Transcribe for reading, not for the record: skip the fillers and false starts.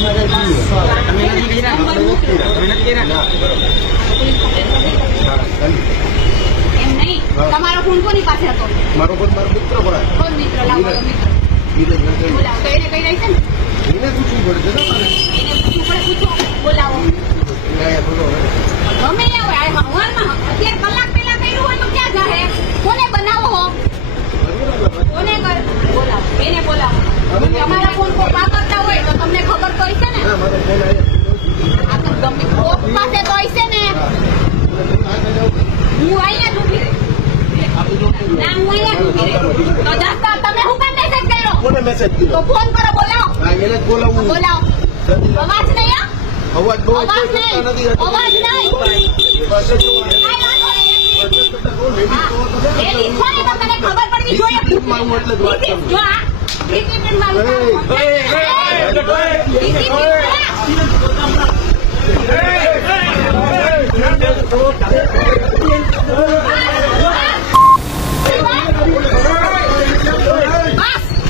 એમ નહીં, તમારો ફોન કોની પાસે હતો? મારો ફોન મારો મિત્ર પડે. કોણ મિત્ર? લાવો મિત્ર. બોલાવો તો એને કઈ રહી છે ને? એને પૂછવું પડે છે ને મારે. એને પૂછવું પડે, પૂછો. બોલાવો. ગમે આવે હવારમાં અત્યારે કલાક પહેલા કર્યું હોય તો ક્યાં જાહે? કોને બનાવો હો? કોને કર? બોલાવો. એને બોલાવો. તમારા ફોન કોઈ વાપરતા હોય તો તમને ખબર તો હશે ને? આ તો ગમે કોક પાસે તો હશે ને. હું અહીંયા જ ઊભી રહી. ના, હું અહીંયા જ ઊભી રહી. તો જાસ્તા તમે હું કામ મેસેજ કર્યો? કોને મેસેજ કર્યો? તો ફોન કરો, બોલાવો. હા, એને જ બોલાવું. બોલાવો. અવાજ નહીં આ? અવાજ બહુ અવાજ નહીં. અવાજ નહીં. એની થોડી તો તને ખબર પડવી જોઈએ. ડિસિપ્લિનમાં હું એટલે જ વાત કરું. જો આ ડિસિપ્લિનમાં